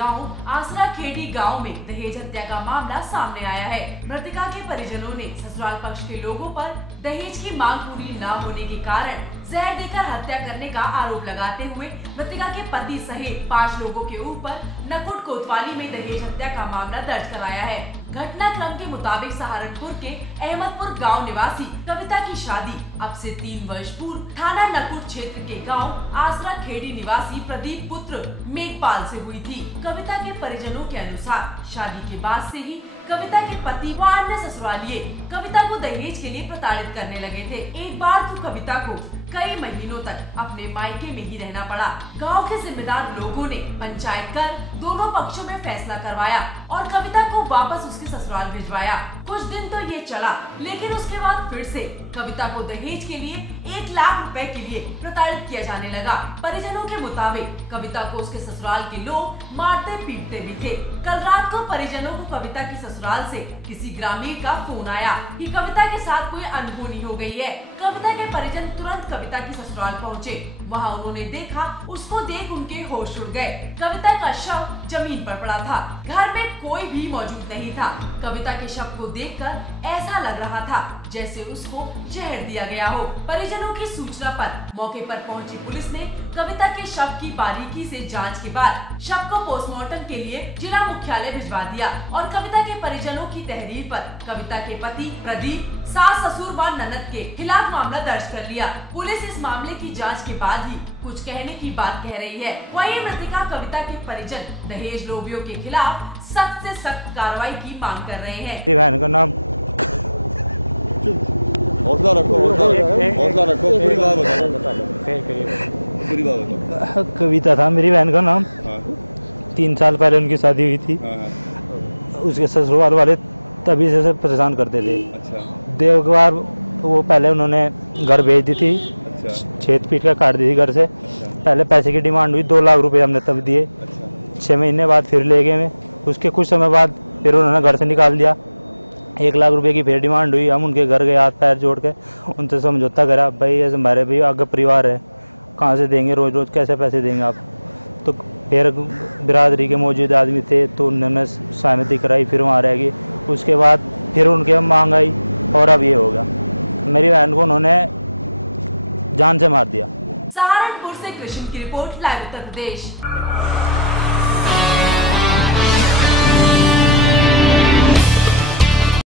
गांव आसरा खेड़ी गांव में दहेज हत्या का मामला सामने आया है। मृतका के परिजनों ने ससुराल पक्ष के लोगों पर दहेज की मांग पूरी न होने के कारण जहर देकर हत्या करने का आरोप लगाते हुए मृतका के पति सहित 5 लोगों के ऊपर नकुट कोतवाली में दहेज हत्या का मामला दर्ज कराया है। घटनाक्रम के मुताबिक सहारनपुर के अहमदपुर गांव निवासी कविता की शादी अब से 3 वर्ष पूर्व थाना नकुट क्षेत्र के गांव आसरा खेड़ी निवासी प्रदीप पुत्र मेघपाल से हुई थी। कविता के परिजनों के अनुसार शादी के बाद से ही कविता के पति व अन्य ससुरालिये कविता को दहेज के लिए प्रताड़ित करने लगे थे। एक बार तो कविता को कई महीनों तक अपने मायके में ही रहना पड़ा। गांव के जिम्मेदार लोगों ने पंचायत कर दोनों पक्षों में फैसला करवाया और कविता को वापस उसके ससुराल भिजवाया। कुछ दिन तो ये चला, लेकिन उसके बाद फिर से कविता को दहेज के लिए 1 लाख रुपए के लिए प्रताड़ित किया जाने लगा। परिजनों के मुताबिक कविता को उसके ससुराल के लोग मारते पीटते भी थे। कल रात को परिजनों को कविता की ससुराल से किसी ग्रामीण का फोन आया कि कविता के साथ कोई अनहोनी हो गई है। कविता के परिजन तुरंत कविता की ससुराल पहुँचे। वहाँ उन्होंने देखा, उसको देख उनके होश उड़ गए। कविता का शव जमीन पर पड़ा था। घर में कोई भी मौजूद नहीं था। कविता के शव को देखकर ऐसा लग रहा था जैसे उसको जहर दिया गया हो। परिजनों की सूचना पर मौके पर पहुंची पुलिस ने कविता के शव की बारीकी से जांच के बाद शव को पोस्टमार्टम के लिए जिला मुख्यालय भिजवा दिया और कविता के परिजनों की तहरीर पर कविता के पति प्रदीप, सास ससुर व ननद के खिलाफ मामला दर्ज कर लिया। पुलिस इस मामले की जांच के बाद ही कुछ कहने की बात कह रही है। वहीं मृतका कविता के परिजन दहेज लोभियों के खिलाफ सख्त से सख्त कार्रवाई की मांग कर रहे हैं। बहन का नाम हौसला रखो, हौसला रखो, पूरी बात बताओ। कविता था मेरी बहन का नाम। हाँ। 3 साल पहले उनकी शादी हुई थी। हाँ। उसके ससुराल वाले तभी से परेशान करते थे। अच्छा। देवगवार वो पहले उन्होंने घर भेज दी थी। अच्छा। 6 फीट का काट दी थी घर से। अच्छा। पहले पैसे की डिमांड हुई, 2 लाख रुपए हमने तब दिए। अच्छा। 6 महीने बाद फिर ले गए। उसके कुछ समय बाद फिर उन्होंने घर से निकाल दिया। 1 लाख रुपए की फिर डिमांड हुई। हम उनके घर गए, हाथ पैर जोड़ के उनसे समझौता करा, भाई ऐसे हमारे भी आगे परिवार है, कहाँ से देंगे, रोज रोज कैसे पैसे देंगे आप। तो फिर बिरादरी के मौजूद आदमी थे तो उन्होंने सहमति कराई, फिर वहाँ रह गई। उसके बाद फिर उनके मांग आई और अब ये होगा। मेरी बहन को उन्होंने जान से मार दिया। सहारनपुर से कृष्ण की रिपोर्ट, लाइव उत्तर प्रदेश।